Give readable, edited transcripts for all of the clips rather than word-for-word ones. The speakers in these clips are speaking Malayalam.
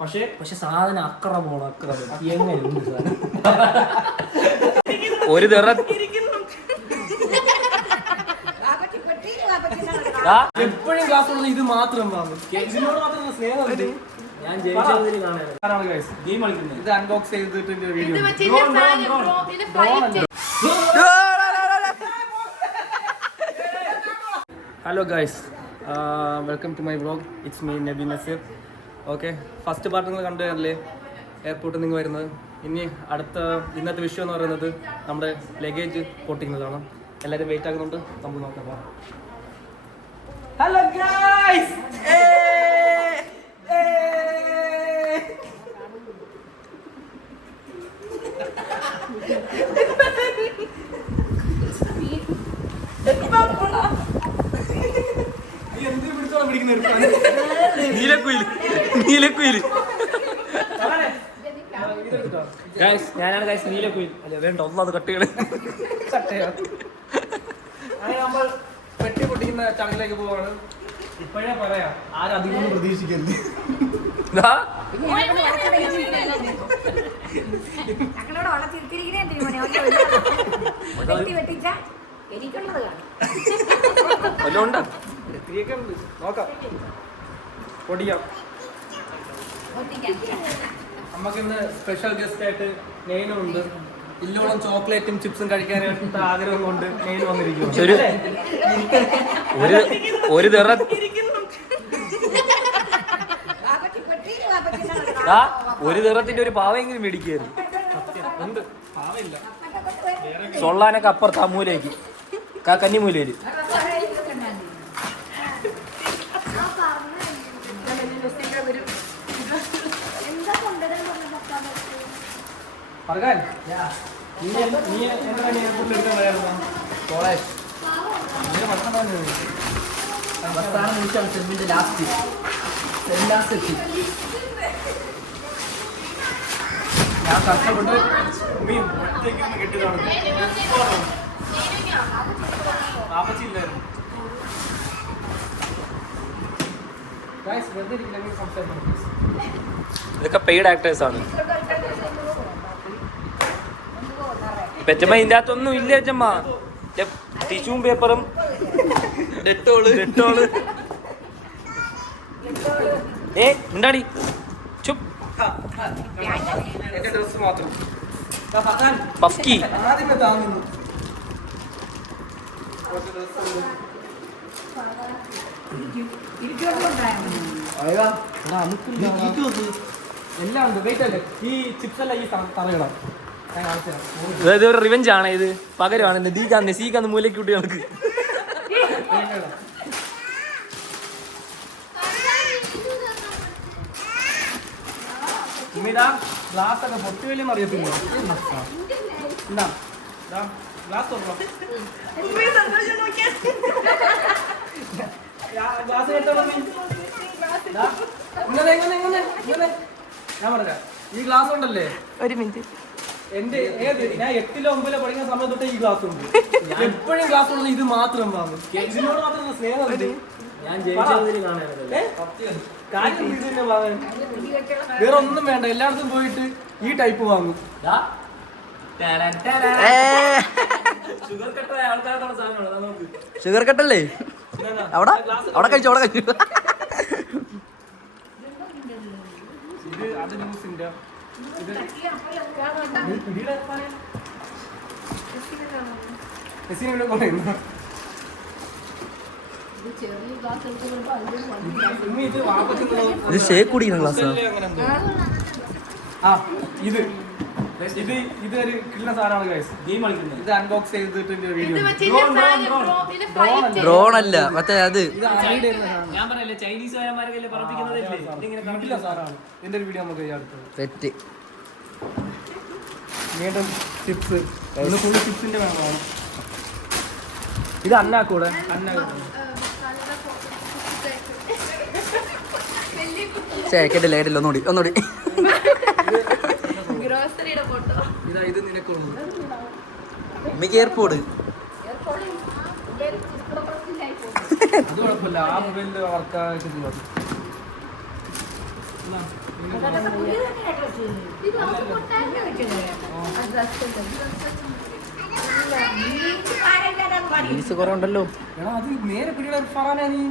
പക്ഷെ സാധനം അക്രമമാണ് എങ്ങനെയുണ്ട് സാധനം ഒരു തറ എപ്പോഴും ക്ലാസ് ഉള്ളത് ഇത് മാത്രം ഇതിനോട് മാത്രം സ്നേഹമുണ്ട്. ഞാൻ ജയിച്ചതിൽ കാണാനാണ് ഗെയിം കളിക്കുന്നത്. ഇത് അൺബോക്സ് ചെയ്തിട്ട് video. Hello guys, welcome to my vlog. It's me Nabi Naseer. Okay, first part നിങ്ങൾ കണ്ടുതരല്ലേ എയർപോർട്ടിൽ നിങ്ങൾ വരുന്നത്. ഇനി ഇന്നത്തെ വിഷയം എന്ന് പറയുന്നത് നമ്മുടെ ലഗേജ് പൊട്ടിക്കുന്നതാണ്. എല്ലാവരും വെയിറ്റ് ആകുന്നുണ്ട്, നമുക്ക് നോക്കാം. ഹലോ ഗൈസ്, നീലക്കുയിൽ ഞാനാണ് ഗൈസ് നീലക്കുയിൽ. അല്ല വേണ്ട, ഒന്നത് കട്ടികള് അങ്ങനെ നമ്മൾ പെട്ടി പൊട്ടിക്കുന്ന ചടങ്ങിലേക്ക് പോവാണ്. ഇപ്പോഴേ പറയാം, ആരും അധികം പ്രതീക്ഷിക്കരുത്. നോക്കാം, പൊടിക്കാം. നമുക്കിന്ന് സ്പെഷ്യൽ ഗസ്റ്റ് ആയിട്ട് നെയ്നുണ്ട്. ഇല്ലോളം ചോക്ലേറ്റും ചിപ്സും കഴിക്കാനായിട്ട് ആഗ്രഹം കൊണ്ട് നെയ്ൻ വന്നിരിക്കുന്നു. ഒരു തറ ഒരു തറത്തിന്റെ ഒരു പാവയെങ്കിലും മേടിക്കുകയായിരുന്നു. സൊള്ളാനൊക്കെ അപ്പുറത്ത് ആ മൂലയ്ക്ക് കന്നിമൂലയില്. ഞാൻ കഷ്ടപ്പെട്ട് മീൻ ഒറ്റയ്ക്കൊന്ന് കെട്ടിയതാണ്. ആപ്പച്ചില്ലായിരുന്നു. ഇതൊക്കെ പെയ്ഡ് ആക്ടേഴ്സ് ആണ്. പെച്ചമ്മ ഇതിൻ്റെ അകത്തൊന്നും ഇല്ല. അച്ഛമ്മ ടിഷ്യൂം പേപ്പറും ഡെറ്റോള് ഉണ്ടാടി ചുപ്. എന്റെ ഡ്രസ് മാത്രം പഫ്കി. എല്ലാം ഉണ്ട്. വെയിറ്റ് അല്ലേ, ഈ ചിപ്സ് എല്ലാം ഈ തറയിടാം. അതായത് ഒരു റിവെഞ്ച് ആണ് ഇത്, പകരമാണ്. നെസീക്കാന്ന് മൂലയ്ക്ക് കുട്ടികൾക്ക്. ഗ്ലാസ് ഒക്കെ പൊട്ടി വലിയ അറിയത്തില്ല. ഗ്ലാസ് ഞാൻ പറഞ്ഞ ഈ ഗ്ലാസ് ഉണ്ടല്ലേ, ഒരു മിനിറ്റ്. എന്റെ ഞാൻ 8-ലോ 9-ലോ പഠിക്കുന്ന സമയത്ത് തൊട്ടേ ഈ ഗ്ലാസ് ഉണ്ട്. എപ്പോഴും ഗ്ലാസ് ഉള്ളത് ഇത് മാത്രം ഇതിനോട് മാത്രം സ്നേഹമുണ്ട്. ഞാൻ ജയിച്ചതിൽ കാണാനല്ലേ കാര്യം. ഇത് തന്നെ വാങ്ങാൻ വേറെ ഒന്നും വേണ്ട. എല്ലായിടത്തും പോയിട്ട് ഈ ടൈപ്പ് വാങ്ങും. ഷുഗർ കട്ടല്ലേ അവിടെ കഴിച്ചു. ഇത് അത് ന്യൂസിന്റെ ഇത് ഷേക്ക് കുടിക്കുന്ന ഗ്ലാസ്. ഇതൊരു കിട്ടുന്ന സാധനമാണ് ഗൈസ്. ഗെയിം കളിക്കുന്നത്. ഇത് അൺബോക്സ് ചെയ്തിട്ട് വീഡിയോ. ഡ്രോൺ അല്ല, മറ്റേ അത് ഞാൻ പറയല്ലേ, ചൈനീസ് സാധനമാണ്. ഇതിന്റെ ഒരു വീഡിയോ നമുക്ക് അടുത്തത്. തെറ്റ്. വീണ്ടും ചിപ്സ്. ഫുൾ ചിപ്സിന്റെ വേണമാണ്. ഇത് അന്നാക്കൂടെ കേട്ടില്ല ഒന്നുകൂടി ഇതാ. ഇത് നിനക്കുള്ളൂ. എയർപോർട്ട് അത് കുഴപ്പമില്ല, ആ മൊബൈലിൽ വർക്കായിട്ട്. കുറെ ഉണ്ടല്ലോ. എടാ അത് നേരെ പിടിയുടെ ഫറാനാ നീ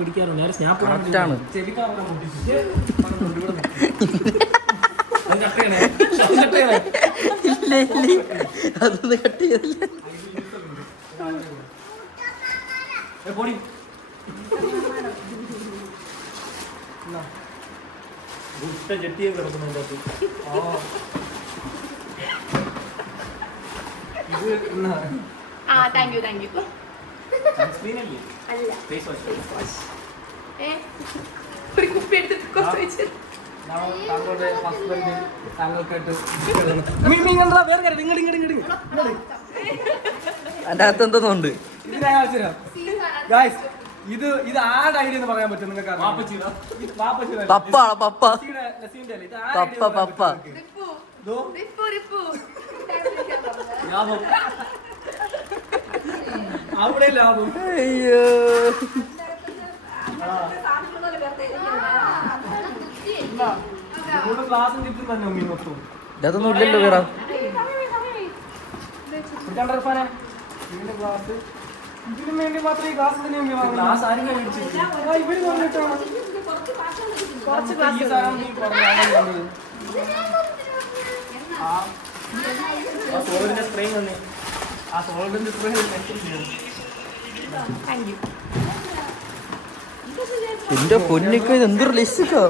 പിടിക്കാറുണ്ട് നേരെ സ്നാപ്പ് ആണ്. ഇല്ല ഇല്ല അതൊന്നും കട്ട് ചെയ്തില്ല. ചെട്ടിയെ കിടക്കുന്നുണ്ട് താങ്കളുടെ ഹസ്ബൻഡ് താങ്കൾക്കായിട്ട് അതിന്റെ അകത്ത് എന്തോന്നുണ്ട്. ഇത് ആരുടെ ഐഡിയ എന്ന് പറയാൻ പറ്റും നിങ്ങൾക്ക്? പപ്പ പപ്പ പപ്പ പപ്പ അവിടെ ലാഭം. അയ്യോ ക്ലാസും കിട്ടും തന്നെ മീൻ മൊത്തം ഇതൊന്നും ഇല്ലല്ലോ വേറെ. ഇതിന്റെ ഗ്ലാസ് ഇതിനു വേണ്ടി മാത്രമേ ഈ ഗ്ലാസ് തന്നെ ഗ്ലാസ് ആരും ഇവര് പറഞ്ഞിട്ടാണ് ഈ സാധനം നീ പറഞ്ഞത്. ആ സോളിന്റെ സ്പ്രേ വന്നേ. ആ സോളിന്റെ സ്പ്രേ എന്റെ പൊന്നിക്ക് ഇത് എന്തൊരു ലിസ്റ്റോ.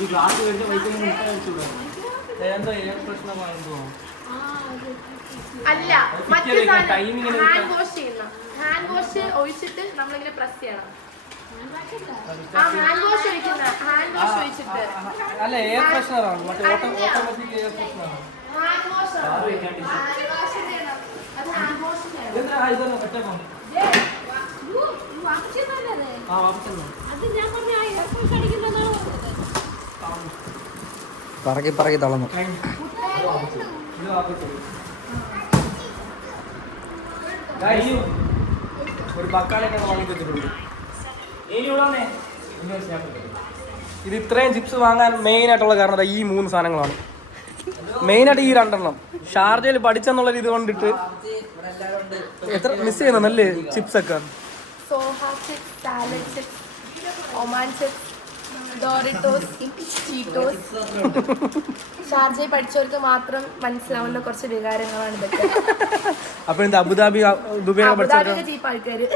ഈ ഗ്ലാസ് മേടിച്ച പൈസ എന്താ ഏത് പ്രശ്നമായെന്ന് തോന്നുന്നു. അല്ല മറ്റേ ഹാൻഡ് വാഷ് ചെയ്യണം. ഹാൻഡ് വാഷ് ഒഴിച്ചിട്ട് നമ്മളിങ്ങനെ പ്രസ് ചെയ്യണം. ആ ഹാൻഡ് വാഷ് ഒഴിക്കുന്ന ഹാൻഡ് വാഷ് ഒഴിച്ചിട്ട് അല്ല എയർ ഫ്രഷ്നറാണ്. മറ്റേ ഓട്ടോമാറ്റിക് എയർ ഫ്രഷ്നറാണ്. ഹാൻഡ് വാഷ് ചെയ്യണം. അത് ഹാൻഡ് വാഷ് ചെയ്യണം. എന്തിനാ ഇതൊന്നും ഒറ്റക്കോ? ആ വാപ്പച്ചല്ലോ പറക്കി പറക്കി തളർന്നു. ഒരു ബക്കാളൊക്കെ വാങ്ങിച്ചിട്ടുണ്ട്. ഇത് ഇത്രയും ചിപ്സ് വാങ്ങാൻ മെയിൻ ആയിട്ടുള്ള കാരണം ഈ 3 സാധനങ്ങളാണ്. മെയിനായിട്ട് ഈ 2 എണ്ണം ഷാർജയിൽ പഠിച്ചെന്നുള്ള ഇത് കൊണ്ടിട്ട് എത്ര മിസ് ചെയ്യുന്നല്ലേ ചിപ്സ് ഒക്കെ. സോഹ chips, salad chips, Oman chips, Doritos, Cheetos. ഷാർജയിൽ പഠിച്ചവർക്ക് മാത്രം മനസ്സിലാവുന്ന കുറച്ച് വികാരങ്ങളാണ് ഇതൊക്കെ. അപ്പൊ എന്താ അബുദാബി ദുബൈ അബുദാബിയിലെ ചീപ്പ് ആൾക്കാര്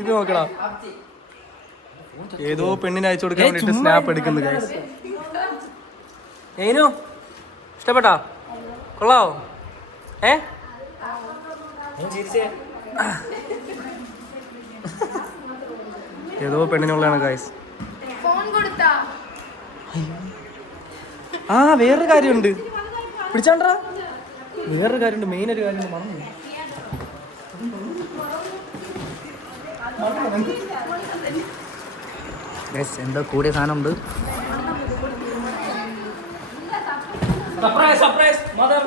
ഇത് നോക്കടാ, ഏതോ പെണ്ണിനെ അയച്ചു കൊടുക്കാൻ വേണ്ടിട്ട് സ്നാപ്പ് എടുക്കുന്നത്. ഏനു ഇഷ്ടപ്പെട്ടാ? കൊള്ളാവോ? ഏതോ പെണ്ണിനുള്ളതാണ് ഗൈസ്. ഫോൺ കൊടുത്താ ആ വേറൊരു കാര്യമുണ്ട്, പിടിച്ചാണ്ടാ. വേറൊരു കാര്യമുണ്ട്, മെയിൻ ഒരു കാര്യമുണ്ട്, മറന്നു. എന്തോ കൂടിയ സാധനം ഉണ്ട്. Surprise surprise mother.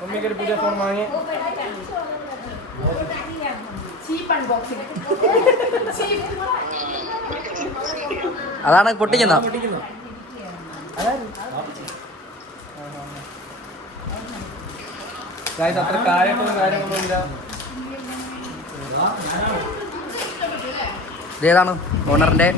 മമ്മിക്ക് ഒരു പുതിയ ഫോൺ വാങ്ങി. അതാണ് പൊട്ടിക്കുന്ന. അത്ര കാര്യങ്ങളൊന്നുമില്ല. ഇതേതാണ് ഓണറിന്റെ?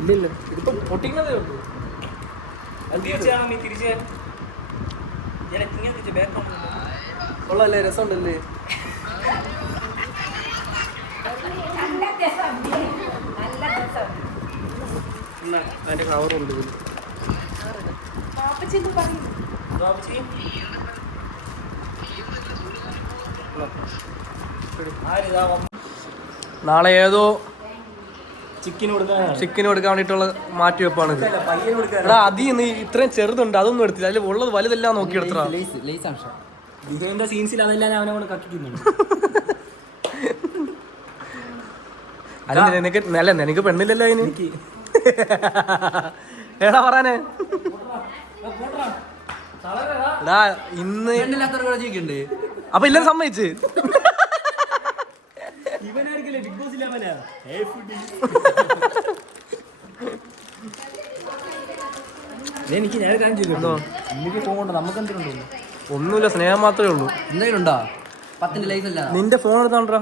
ഇല്ലില്ല, ഇതിപ്പോ പൊട്ടിക്കുന്നതേ ഉള്ളൂ. കൊള്ളല്ലേ, രസമുണ്ടല്ലേ? അതിന്റെ കവറുണ്ട് ഇതിൽ. പാപ്പച്ചി എന്ന് പറയും. നാളെ ഏതോ ചിക്കൻ കൊടുക്കാൻ ചിക്കന് കൊടുക്കാൻ വേണ്ടിയിട്ടുള്ള മാറ്റി വെപ്പാണ് ഇത്. എടാ അതിൽ നീ ഇത്രയും ചെറുതുണ്ട് അതൊന്നും എടുത്തില്ല, അതിൽ ഉള്ളത് വലുതെല്ലാം നോക്കി എടുത്തടാ. ഇതിന്റെ സീൻസിൽ അതെല്ലാം അവനെ കൊണ്ട് കട്ടിക്കുന്നുണ്ട്. അല്ല നിനക്ക് അല്ല നിനക്ക് പെണ്ണില്ലല്ലോ അതിന്. ഏടാ പറയാനേ എടാ ഇന്ന് അപ്പൊ ഇല്ലെന്ന് സമ്മതിച്ച് ഇവനായിരിക്കില്ലേ ബിഗ് ബോസ് ഇല്ലാമല്ല. എനിക്ക് നേരെ കാണിച്ചു എനിക്ക് പോകുന്നുണ്ട്. നമുക്ക് എന്തെങ്കിലും ഒന്നുമില്ല, സ്നേഹം മാത്രമേ ഉള്ളൂ. എന്തെങ്കിലും ഉണ്ടോ? 10ന്റെ ലൈഫ് അല്ല. നിന്റെ ഫോൺ എടുത്താണ്ടാ.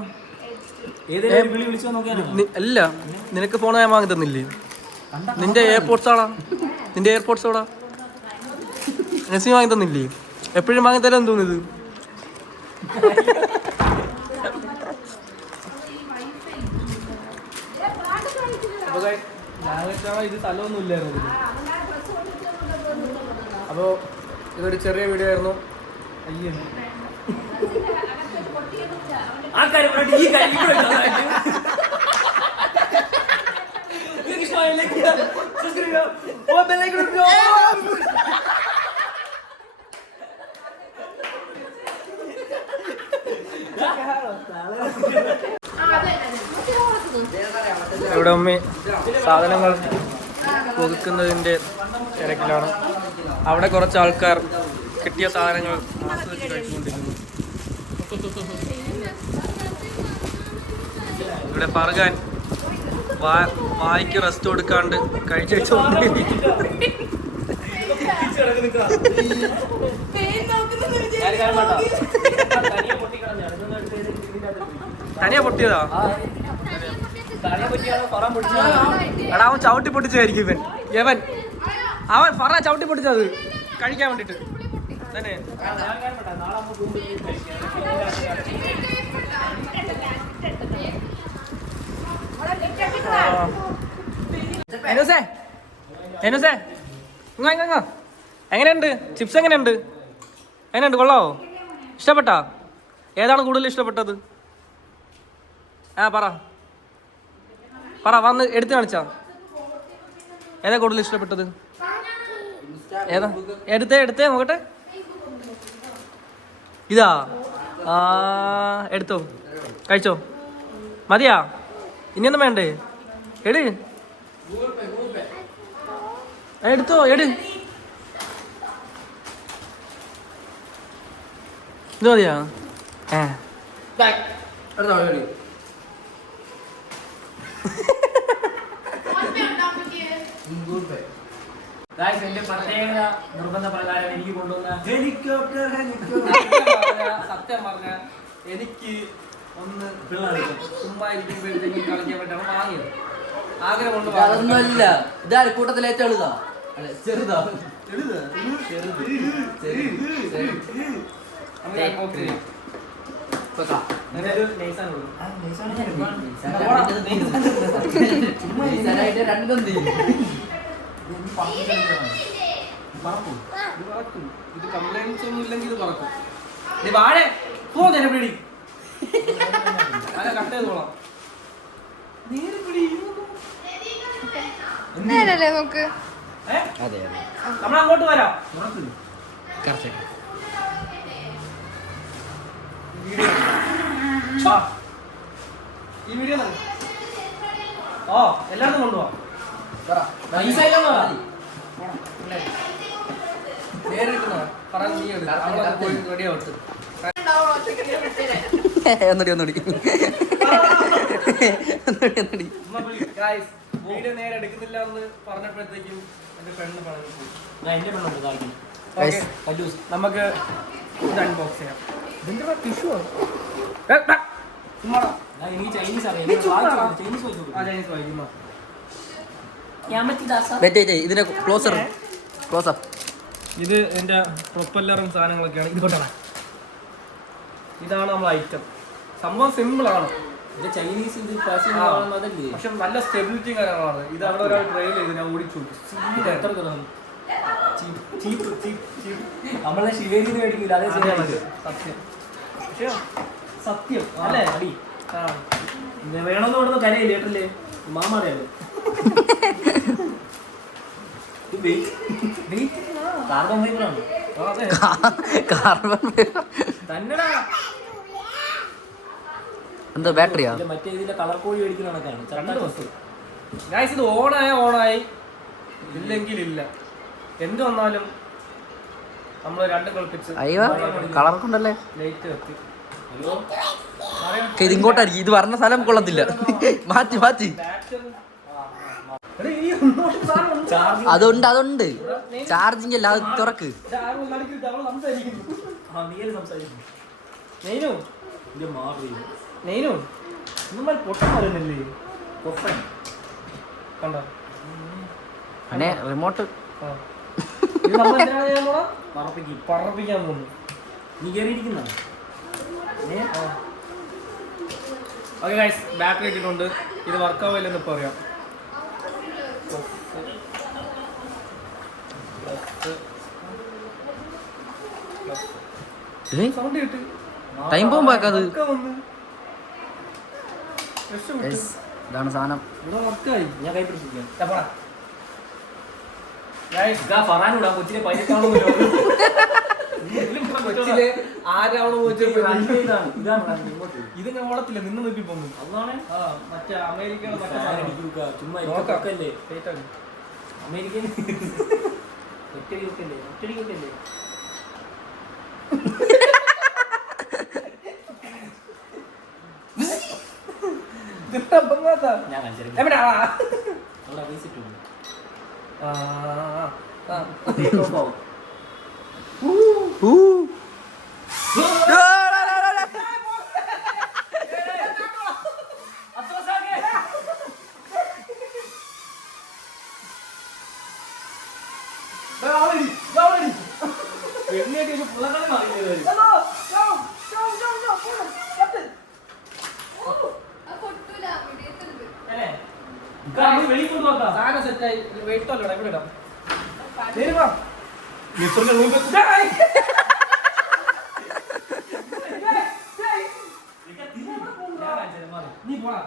ഏതെങ്കിലും വിളി വിളിച്ചോ നോക്കിയാലോ. അല്ല നിനക്ക് ഫോൺ ഞാൻ വാങ്ങി തന്നില്ലേ? നിന്റെ എയർപോർട്സ് ആടാ, നിന്റെ എയർപോർട്സ് ആടാ നസീം വാങ്ങി തന്നില്ലേ? എപ്പോഴും വാങ്ങി തരാൻ തോന്നിയത്. ഇത് സ്ഥലമൊന്നും ഇല്ലായിരുന്നു. അപ്പോൾ ഇതൊരു ചെറിയ വീഡിയോ ആയിരുന്നു. അയ്യോ ആൾക്കാർ ഈ ഇവിടെ ഉമ്മി സാധനങ്ങൾ ഒതുക്കുന്നതിൻ്റെ തിരക്കിലാണ്. അവിടെ കുറച്ച് ആൾക്കാർ കിട്ടിയ സാധനങ്ങൾ ആസ്വദിച്ച് കഴിച്ചുകൊണ്ടിരിക്കുന്നു. ഇവിടെ പറകാൻ വായിക്ക് റെസ്റ്റ് കൊടുക്കാണ്ട് കഴിച്ചുകൊണ്ടിരിക്കുന്നു. തനിയാ പൊട്ടിയതാ? എടാ അവൻ ചവിട്ടി പൊട്ടിച്ചായിരിക്കും ഇവൻ അവൻ പറ ചവിട്ടി പൊട്ടിച്ചത് കഴിക്കാൻ വേണ്ടിട്ട് തന്നെ. എങ്ങനെയുണ്ട് ചിപ്സ്? എങ്ങനെയുണ്ട് കൊള്ളാവോ? ഇഷ്ടപ്പെട്ടാ? ഏതാണ് കൂടുതൽ ഇഷ്ടപ്പെട്ടത്? പറ വന്ന് എടുത്ത് കാണിച്ചാ. ഏതാ കൂടുതൽ ഇഷ്ടപ്പെട്ടത്? ഏതാ എടുത്തേ നോക്കട്ടെ. ഇതാ എടുത്തോ, കഴിച്ചോ. മതിയാ? ഇനിയൊന്നും വേണ്ടേ? എടുത്തോ ഇത് മതിയാ? എന്റെ പ്രത്യേക നിർബന്ധ പ്രകാരം എനിക്ക് കൊണ്ടുവന്ന സത്യം പറഞ്ഞ എനിക്ക് ഒന്ന് ചുമ്മാ ഇരിക്കുമ്പോഴത്തേക്കും കളിക്കാൻ പറ്റാണ് വാങ്ങിയത്. ആഗ്രഹം കൊണ്ട് അതൊന്നുമല്ല. ഇതാണ് കൂട്ടത്തിലെ ഏറ്റവും എളുതാ. അല്ലെ ചെറുതാ. രണ്ടും ഇത് കംപ്ലൈന്റ്സ് ഒന്നും ഇല്ലെങ്കിൽ ഇത് പറക്കും. വാഴ പോന്നെ പിടി കട്ട് ചെയ്തോളാം. നേരല്ലേ നോക്ക്. നമ്മളങ്ങോട്ട് വരാം. ഈ വീഡിയോ എല്ലായിടത്തും കൊണ്ടുപോവാം. വീഡിയോ നേരെ എടുക്കുന്നില്ല എന്ന് പറഞ്ഞപ്പോഴത്തേക്കും എന്റെ പെണ്ണ് പറഞ്ഞു. നമുക്ക് ഇത് അൺബോക്സ് ചെയ്യാം. ഇതിന്റെ ടിഷ്യൂ എനിക്ക് ചൈനീസ് അറിയാം. ചൈനീസ് വായിക്കുമ്പോ ഇതിന്റെ ക്ലോസർ ഇത് എന്റെ പ്രൊപ്പല്ലറും സാധനങ്ങളൊക്കെയാണ്. ഇത് കൊണ്ടാണ്. ഇതാണ് നമ്മൾ ഐറ്റം. സംഭവം സിമ്പിൾ ആണ്. ഇത് ചൈനീസ് ഇത് പാഷൻ അതല്ലേ. പക്ഷെ നല്ല സ്റ്റെബിലിറ്റി കാര്യങ്ങളാണ്. ഇത് അവിടെ ഒരാൾ ട്രെയിൽ ചെയ്ത് ഞാൻ ഓടിച്ചു. എത്ര തരാം? നമ്മളെ ശിവേരിന്ന് മേടിക്കില്ല, അതേ ശരിയാണ് സത്യം. പക്ഷെ സത്യം അല്ലേ? അടി വേണമെന്ന് കൊടുത്ത കരയില്ല ഏട്ടല്ലേ മാമാറിയാലോ. കാർബൺ ഫൈബറാണ് തന്നെടാ. എന്താ ബാറ്ററിയാ? മറ്റേ ഇതിന്റെ കളർ കോഴി മേടിക്കുന്ന കണക്കാണ്. ഗൈസ് ഇത് ഓണായി ഇല്ലെങ്കിൽ ഇല്ല. എന്ത് വന്നാലും നമ്മൾ രണ്ട് കളിപ്പിച്ച് അയ്യോ കളർ കൊണ്ടല്ലേ ലൈറ്റ് കത്തി. ഇത് ഇങ്ങോട്ടായിരിക്കും. ഇത് പറഞ്ഞ സ്ഥലം കൊള്ളത്തില്ല. മാറ്റി മാറ്റി. അതുണ്ട് ചാർജിങ് അല്ല, അത് തുറക്ക്. അനെ റിമോട്ട് പറപ്പിക്കാൻ പോകുന്നു. നീ കയറിയിരിക്കുന്ന ഓക്കെ ഗൈസ്, ബാറ്ററി ഇട്ടിട്ടുണ്ട്. ഇത് വർക്കാവില്ലെന്ന് ഇപ്പൊ അറിയാം. സൗണ്ട് കിട്ടി. ടൈം പോകുമ്പോക്കത് ഇവിടെ ഇതാണ് സാധനം. വർക്കായി. ഞാൻ കൈ പിടിച്ചിരിക്കാം. ഫറാനൂടാ കൊച്ചിനെ പൈനക്കാണോ കൊച്ചിലെ ആരാണോ ഇത് ഞാൻ ഓളത്തില്ല നിന്ന് നോക്കി പോകുന്നു. അതാണ് മറ്റേ അമേരിക്കയുടെ ചുമ്മാ അമേരിക്കൻ ഒറ്റടിക്കല്ലേ ഒറ്റടിക്കല്ലേ. ഞാൻ സെറ്റായി വെയിട്ടല്ലോ ഇവിടെ ഇടാം. നീ പോടാ.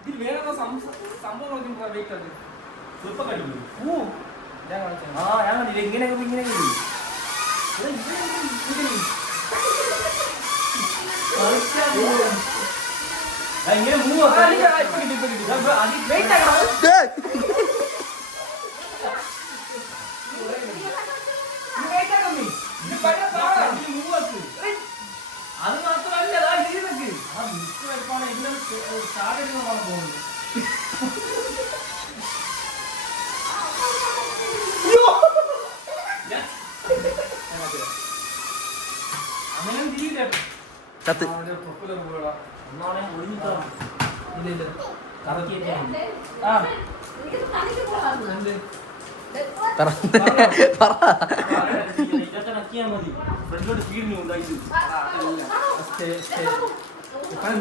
ഇതിൽ വേറെ സംഭവങ്ങളൊക്കെ വെയിറ്റ് അത് സ്വല്പം കഴിക്കും. ഞാൻ കാണിച്ചു. ഞാൻ കണ്ടില്ല ഇങ്ങനെയൊക്കെ ഇങ്ങനെ ഇങ്ങനെ മൂവ് അത് മാത്രമല്ല അങ്ങനെ തിരിയില്ല. ചത്ത് ഒന്നാണെ ഒഴിഞ്ഞിട്ടാ ഇല്ല കറക്കിയൊക്കെ നക്കിയാ മതി. ഫ്രണ്ടിലോട്ട് സ്പീഡിന് ഉണ്ടായിട്ട്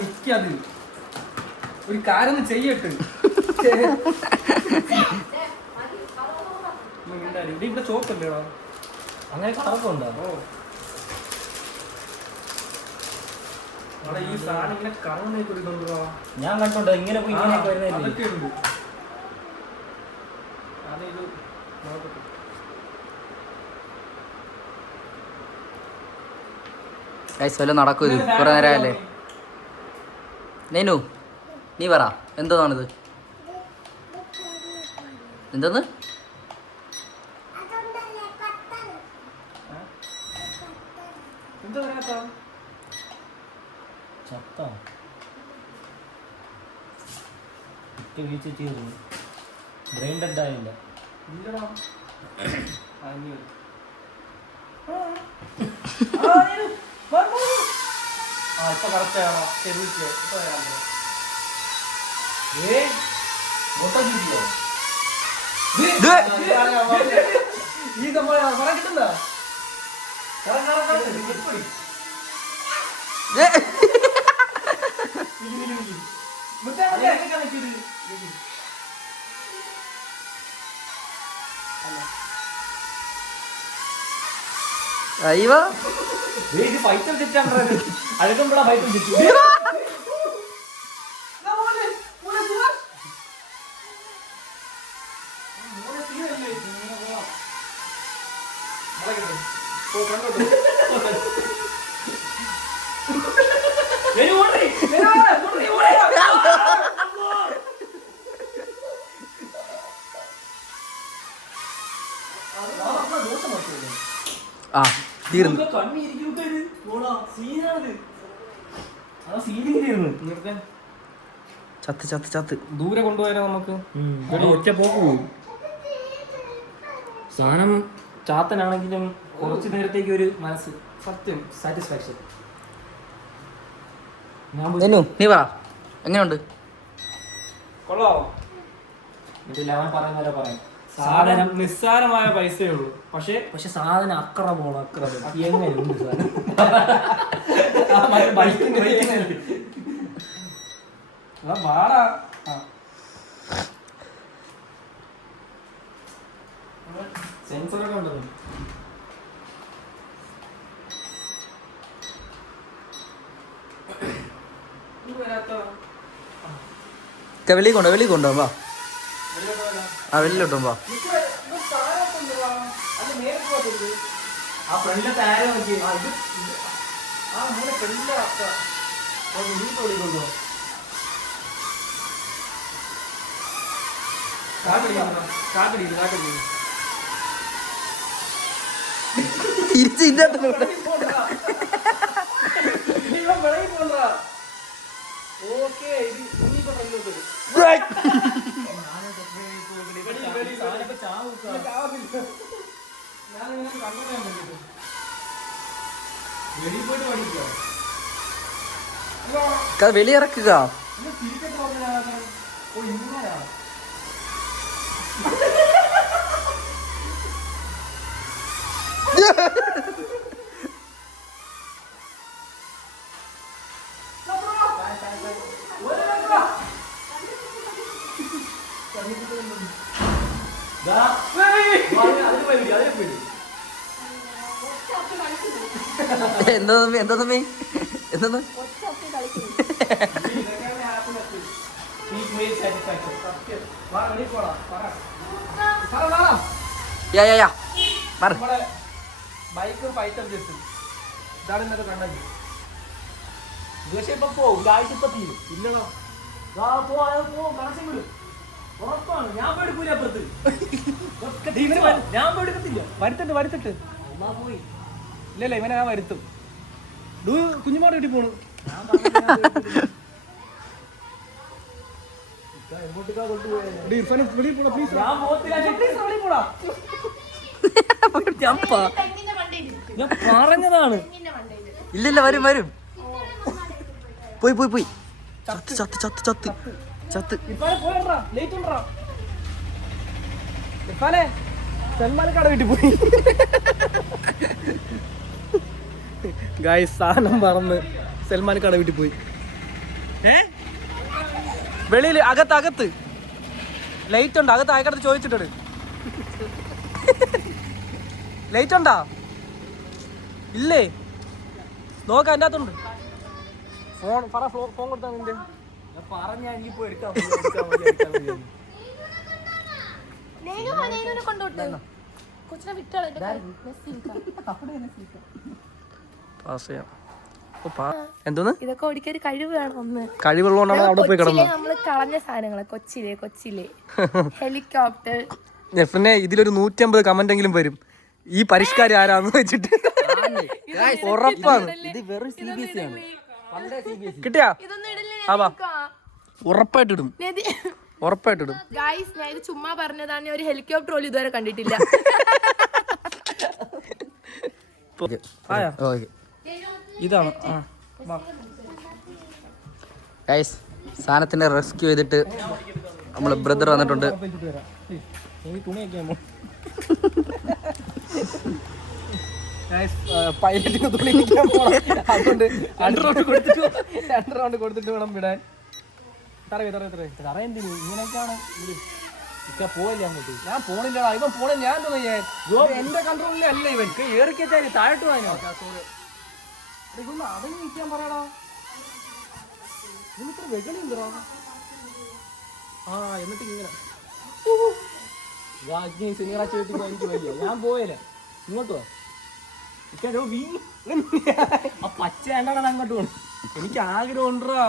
നിക്കാത് ഒരു കാര്യം ചെയ്യട്ട്. ഇവിടെ ചോപ്പല്ലേടാ. അങ്ങനെ കറക്കുണ്ടോ? ഈ സാധനം ഇങ്ങനെ കറങ്ങി കൊടുക്കണ്ടോ? ഞാൻ കണ്ടോണ്ടോ ഇങ്ങനെ പോയി ഇങ്ങനെയൊക്കെ വരുന്നില്ലേ. അതൊക്കെ ഉണ്ട്. അതൊരു നോക്കട്ടെ. വല്ലതും നടക്കും. ഇത് കുറെ നേരമല്ലേ. നെയ്നു നീ പറ എന്താണിത്? എന്തെന്ന്? എന്താ പറയാത്ത ചത്ത വീഴ്ച തീർന്നു. ബ്രെയിൻ ഡെഡ് ആയില്ല. ഇല്ലടാ. ഇപ്പൊ കറക്റ്റ് ആണോ? ഈ സംഭവം പറയാൻ കിട്ടുന്ന അയ്യോ ഇത് ഫൈറ്റർ ജെറ്റാണ് അഴകുമ്പോഴാ ഫൈറ്റർ ജെറ്റ് ആ തീർന്നു. ചത്ത് ചത്ത് ചത്ത് ദൂരെ കൊണ്ടുപോയാലോ നമുക്ക്? ഒറ്റ പോക്ക് പോകും. സാധനം ചാത്തനാണെങ്കിലും കുറച്ചു നേരത്തേക്ക് ഒരു മനസ്സ് സത്യം സാറ്റിസ്ഫാക്ഷൻ. നീ പറ എങ്ങനെയുണ്ട്? കൊള്ളാവോ? ഇതിൽ അവൻ പറയുന്ന പോലെ പറയാം. സാധനം നിസ്സാരമായ പൈസയേ ഉള്ളൂ, പക്ഷെ സാധനം അക്രമമാണ് അക്രമം. എങ്ങനെയുണ്ട് സാധനം? വാടാ. സെൻസറൊക്കെ ഉണ്ടോ? വെളി കൊണ്ടോ വാ. ആ വെളിയിലോട്ടോ വാ. ആ ഫ്രണ്ടിലത്തെ ആരോ നോക്കി. തിരിച്ച് ഇതിന്റെ വെളിയിറക്കുക. എന്താ തമ്മി എന്താ ബൈക്കും ഫൈറ്റർ ജെറ്റും ഇതാണ് ഇന്നത്തെ കണ്ടത്. പക്ഷെ ഇപ്പൊ പോവും. കാഴ്ച ഇപ്പൊ തീരും. ഇല്ലണോ കണക്ഷൻ വിടും. ഉറപ്പാണ്. ഞാൻ എടുക്കൂല അപ്പുറത്ത്. ഞാൻ എടുക്കത്തില്ല. വരുത്തിട്ട് എന്നാ പോയി. ഇല്ലല്ല ഇവനെ ഞാൻ വരുത്തും. കുഞ്ഞുമാട് കിട്ടി പോണു. ഞാൻ പറഞ്ഞതാണ്. ഇല്ലല്ല വരും പോയി ചത്ത് സൽമാൻകാട് വീട്ടിൽ പോയി. ഗായ്സ് സാധനം പറന്ന് സൽമാൻകാട് വീട്ടിൽ പോയി. വെളിയിൽ അകത്ത് ലൈറ്റ് ഉണ്ടോ? അകത്ത് അയക്കടുത്ത് ചോദിച്ചിട്ടുണ്ട്. ലൈറ്റ് ഉണ്ടോ? ഇല്ലേ? നോക്കാം എൻ്റെ അകത്തുണ്ട്. ഫോൺ കൊടുത്താ നിന്റെ പറഞ്ഞ ഇനിയിപ്പോ എടുക്കാൻ എന്തോന്ന് ഇതൊക്കെ ഓടിക്കാൻ ഒരു കഴിവ് വേണം. ഒന്ന് കഴിവുള്ളതുകൊണ്ടാണ് അവിടെ പോയി കിടന്നത്. നമ്മള് കളഞ്ഞ സാധനങ്ങള് കൊച്ചിയിലെ ഹെലികോപ്റ്റർ. നെഫ്രിനെ ഇതിലൊരു 150 കമന്റ് എങ്കിലും വരും ഈ പരിഷ്കാരം ആരാന്ന് വെച്ചിട്ട്. ഉറപ്പാണ്. കിട്ടിയാ? ഉറപ്പായിട്ടിടും. ഗായ്സ് ഞാൻ ഇത് ചുമ്മാ പറഞ്ഞതാണ്. ഒരു ഹെലികോപ്റ്റർ പോലും ഇതുവരെ കണ്ടിട്ടില്ല. ഇതാണ് സാധനത്തിന്റെ റെസ്ക്യൂ ചെയ്തിട്ട് നമ്മള് ബ്രദർ വന്നിട്ടുണ്ട്. പൈലറ്റിന് തുണി നിൽക്കാൻ പോകണം. അതുകൊണ്ട് 2 റൗണ്ട് കൊടുത്തിട്ട് വേണം വിടാൻ. തറ എന്തിനു ഇങ്ങനെയൊക്കെയാണ്? പോവല്ലേ അങ്ങോട്ട്? ഞാൻ പോണില്ലടാ, ഇവൻ പോണില്ല. ഞാൻ തോന്നുന്നു എന്റെ കൺട്രോളിലേ അല്ല ഇവൻ. ഏറിക്കാരി താഴോട്ട് വാങ്ങോ. ഇതൊന്ന് അടങ്ങി നിൽക്കാൻ പറയടാ. ഇത്ര വെകളിയുണ്ടോ? എന്നിട്ട് ഇങ്ങനെ ശനിയാഴ്ച എനിക്ക് വയ്യ. ഞാൻ പോയല്ലേ ഇങ്ങോട്ട് വാ. ആ പച്ച വേണ്ടാണ് അങ്ങോട്ട് പോകണം. എനിക്ക് ആഗ്രഹം ഉണ്ടോ?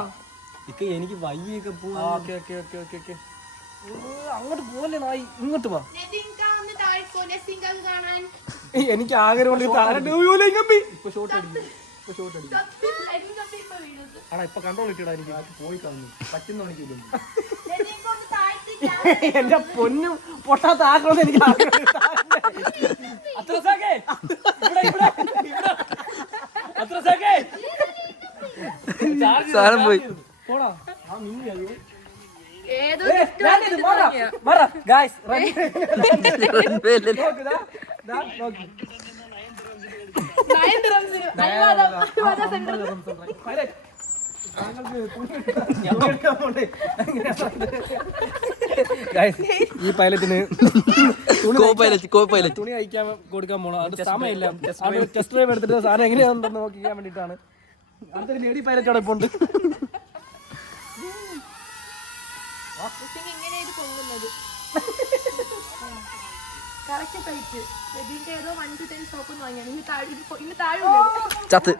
എനിക്ക് വയ്യൊക്കെ പോവാ. അങ്ങോട്ട് പോലെ നായി, ഇങ്ങോട്ട് വാ. നെസിങ്ക ഒന്ന് താഴ്ക്കോ, നെസിങ്ക കാണാൻ. എനിക്ക് ആഗ്രഹം ഉണ്ട്. ഇപ്പൊ ഷോട്ട് അടിക്കും. ആടാ ഇപ്പൊ കൺട്രോൾ ഇട്ടിടാ. എനിക്ക് പോയി കളഞ്ഞു പറ്റുന്ന മണിക്കൂല്ലോ. നെസിങ്ക ഒന്ന് താഴ്ത്തി. എന്റെ പൊന്നും പൊട്ടാത്ത ആഗ്രഹം എനിക്ക് ആഗ്രഹം. സാധനം പോയി. പോടാ. ഏതോ ഈ പൈലറ്റിന് തുണി അയക്കാൻ കൊടുക്കാൻ പോണോ? അത് സമയമില്ല. അത് ടെസ്റ്റ് ഡ്രൈവ് എടുത്തിട്ട് സാധനം എങ്ങനെയാണെന്ന് നോക്കിക്കാൻ വേണ്ടിട്ടാണ്. അടുത്തൊരു ലേഡി പൈലറ്റ് അവിടെ ഇപ്പൊ ഉണ്ട്. ഇങ്ങനെ ഇത് പൊങ്ങുന്നത് കറക്റ്റ് ടൈറ്റ്. ഇതിന്റെ ഏതോ 1 to 10 ഷോപ്പ് വാങ്ങിയാണ്. ഇന്ന് താഴെ ചത്ത്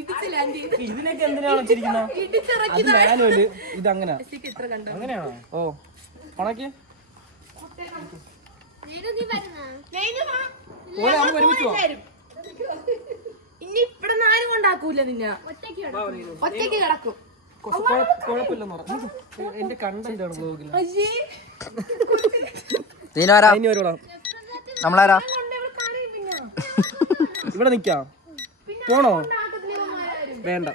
ഇടിച്ച് ലാൻഡ് ചെയ്ത് ഇതിനൊക്കെ എന്തിനാണ് വെച്ചിരിക്കുന്നത്? ഇടിച്ചിറക്കി മാനുവല് ഇതങ്ങനെ ഇത്ര കണ്ടു. അങ്ങനെയാണോ? ഓ ഉണക്കി നമുക്ക് ഒരുമിച്ച് പോവാം. ഇനി ഇവിടെ ആരും കൊണ്ടാക്കൂല. നിന്നെ ഒറ്റയ്ക്ക് കിടക്കും. കുഴപ്പമില്ലെന്ന് പറഞ്ഞു. എന്റെ കണ്ടന്റ് ആണ് ബ്ലോഗിൽ. നമ്മളാരാ ഇവിടെ നിക്കാം. പോണോ? വേണ്ട.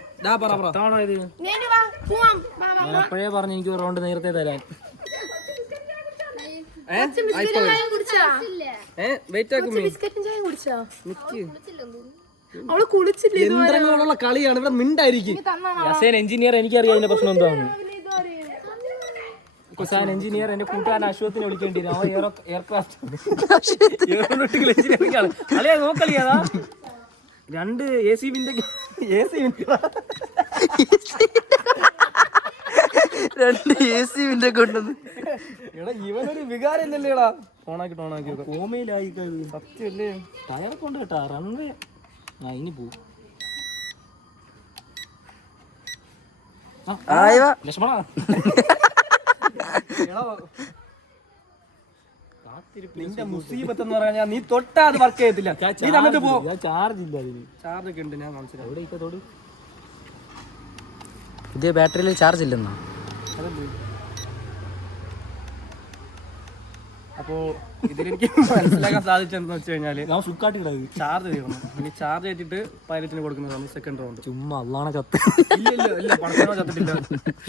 താണോ ഇത്? ഞാൻ അപ്പോഴേ പറഞ്ഞു എനിക്ക് ഒരു റൗണ്ട് നേരത്തെ തരാൻ. അവള് കുളിച്ചില്ല. യന്ത്രങ്ങളുള്ള കളിയാണ് ഇവിടെ. മിണ്ടായിരിക്കും. എഞ്ചിനീയർ എനിക്കറിയാം അതിന്റെ പ്രശ്നം എന്താണെന്ന്. എഞ്ചിനീയർ എന്റെ കൂട്ടുകാരൻ അശ്വത്തിനെ വിളിക്കേണ്ടി വരും. അവൻ എയർക്രാഫ്റ്റ് എയറോനോട്ടിക്കൽ എഞ്ചിനീയറിംഗ് ആണ്. അളിയാ നോക്കളിയാതാ 2 AC വിന്റെ 2 AC വിന്റെ കൊണ്ടുവന്ന്. എടാ ഇവനൊരു വികാരമില്ലല്ലേടാ. ഓണാക്കി കോമയിലായി സത്യല്ലേ? ടയർ കൊണ്ട് കേട്ടാ റൺവേ. ഇനി പോവും ലക്ഷ്മണ. നിന്റെ മുസീബത്ത് എന്ന് പറഞ്ഞാൽ നീ തൊട്ടാ അത് വർക്ക് ചെയ്യത്തില്ല. നീ തന്നിട്ട് പോ. ചാർജ് ഇല്ല അതിന്. ചാർജ് ഒക്കെ ഉണ്ട്. ഞാൻ കാണിച്ചില്ല. അവിടെ ഇപ്പത്തോട് പുതിയ ബാറ്ററിയിൽ ചാർജ് ഇല്ലെന്നോ? അപ്പോ ഇതിലെനിക്ക് മനസ്സിലാക്കാൻ സാധിച്ചെന്ന് വെച്ച് കഴിഞ്ഞാല് ഞാൻ ഫ്ലിപ്കാർട്ടിൽ ചാർജ് ചെയ്യണം. ഇനി ചാർജ് ചെയ്തിട്ട് പൈലറ്റിന് കൊടുക്കുന്നതാണ് സെക്കൻഡ് റൗണ്ട്. ചുമ്മാ അള്ളാണെ ചത്ത്. ഇല്ല പണത്തിനോ ചത്തിട്ടില്ല.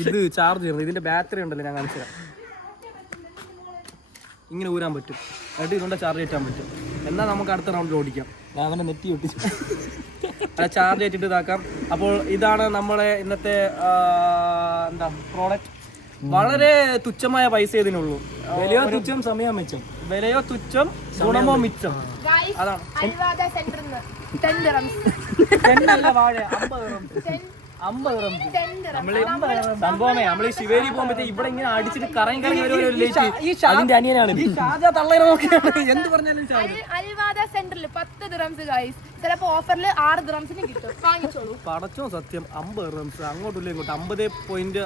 ഇത് ചാർജ് ചെയ്യണം. ഇതിന്റെ ബാറ്ററി ഉണ്ടല്ലോ, ഞാൻ കാണിച്ചു തരാം. ഇങ്ങനെ ഊരാൻ പറ്റും. എന്നിട്ട് ഇതുകൊണ്ട് ചാർജ് കയറ്റാൻ പറ്റും. എന്നാൽ നമുക്ക് അടുത്ത റൗണ്ടിൽ ഓടിക്കാം. ഞാൻ അവനെ നെറ്റി ഒട്ടിച്ചു. ചാർജ് ചെയ്തിട്ട് ഇതാക്കാം. അപ്പോൾ ഇതാണ് നമ്മളെ ഇന്നത്തെ എന്താ പ്രോഡക്റ്റ്. വളരെ തുച്ഛമായ പൈസ ഇതിനുള്ളൂ. വിലയോ തുച്ഛം സമയം മെച്ചം. വിലയോ തുച്ഛം ഗുണമോ മിച്ചം. അതാണ് വാഴ 50 സംഭവമേ നമ്മൾ ഈ ശിവേരി പോകുമ്പോഴത്തേ ഇവിടെ ഇങ്ങനെ അടിച്ചിട്ട് കറങ്ങി അതിന്റെ അനിയനാണ്. ഈ ഷാജ തള്ളേനെ നോക്കിയാണ് എന്ത് പറഞ്ഞാലും. അൽവാദ സെന്ററിൽ 10 ദിറംസ് ഗൈസ്. ചിലപ്പോ ഓഫറിൽ 6 ദിറംസിന് കിട്ടും. വാങ്ങിച്ചോളൂ. പടച്ചോ സത്യം. 50 ദിറംസ് അങ്ങോട്ടില്ല ഇങ്ങോട്ട്. 50.50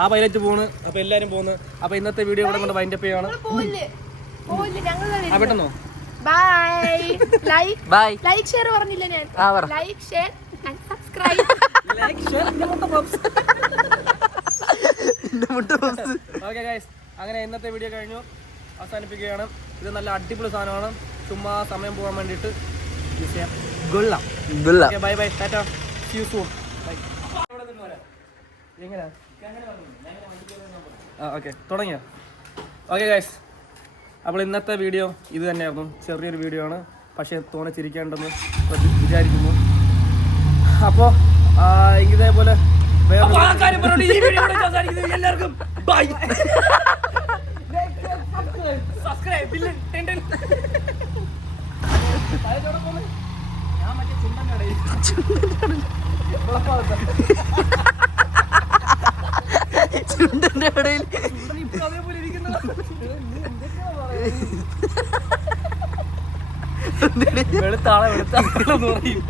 ആ പൈലറ്റ് പോണ്. അപ്പൊ എല്ലാരും പോണ്. അപ്പൊ ഇന്നത്തെ വീഡിയോ ഇവിടെ കൊണ്ട് വൈൻഡപ്പ് ചെയ്യാണ്. പെട്ടെന്നോ ബൈ. ബൈ. ലൈക്ക് ഷെയർ പറഞ്ഞില്ല ഞാൻ. Like share and subscribe. Okay guys, അങ്ങനെ ഇന്നത്തെ വീഡിയോ കഴിഞ്ഞു അവസാനിപ്പിക്കുകയാണ്. ഇത് നല്ല അടിപൊളി സാധനമാണ്. ചുമ്മാ സമയം പോകാൻ വേണ്ടിയിട്ട് യൂസ് ചെയ്യാം. Bye bye. Tata. See you soon. Bye. എങ്ങനെയാ? ഓക്കെ തുടങ്ങിയോ? ഓക്കെ ഗൈസ്, അപ്പോൾ ഇന്നത്തെ വീഡിയോ ഇത് തന്നെയായിരുന്നു. ചെറിയൊരു വീഡിയോ ആണ്, പക്ഷേ തോന്നിച്ചിരിക്കേണ്ടെന്ന് വിചാരിക്കുന്നു. അപ്പോൾ ഇതേപോലെ എല്ലാവർക്കും ബൈ. സബ്സ്ക്രൈബ് ബില്ല് ഞാൻ മറ്റേ ചുണ്ടൻ കടയിൽ ചുണ്ടന്റെ ഇടയിൽ അതേപോലെ ഇരിക്കുന്ന വെളുത്താളെ വെളുത്താളെന്ന് പറയും.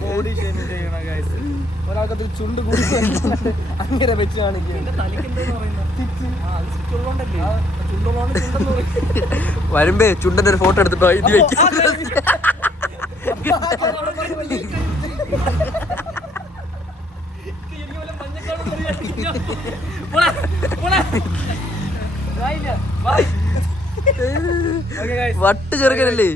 ബോഡി ഷേമിങ് ചെയ്യണം ഗൈസ്. ഒരാൾക്കത്തിൽ ചുണ്ട് കൂടി അങ്ങനെ വെച്ച് കാണിക്കുക. വരുമ്പേ ചുണ്ടന്റെ ഒരു ഫോട്ടോ എടുത്തിട്ടോ ഇത് വെക്കാം. വട്ട് ചെറുക്കനല്ലേ?